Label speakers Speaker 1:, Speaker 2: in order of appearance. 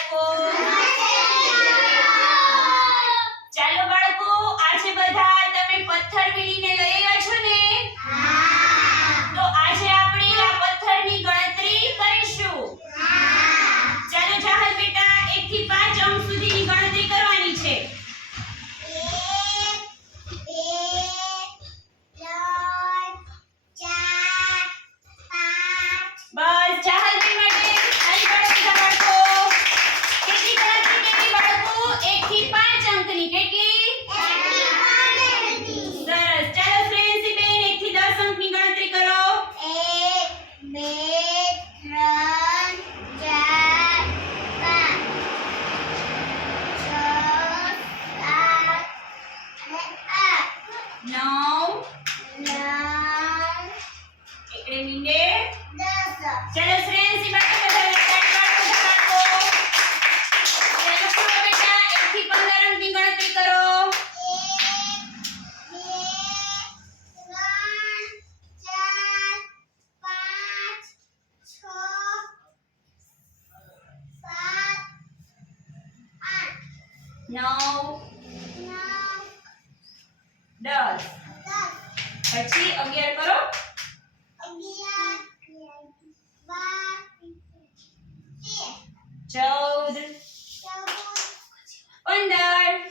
Speaker 1: બાળકો. ચાલો બાળકો, આજે બધા તમે પથ્થર વીણીને લઈ આવ્યા છો ને? તો આજે આપણે આ પથ્થરની ગણતરી કરીશું. ચાલો જાહલ બેટા, એક થી પાંચ અંક સુધીની નવ એકડે મીંડે ચલો ફ્રેન્ડ્સ એ બાકી બધા No. પછી અગિયાર કરો. ચૌદ. પંદર.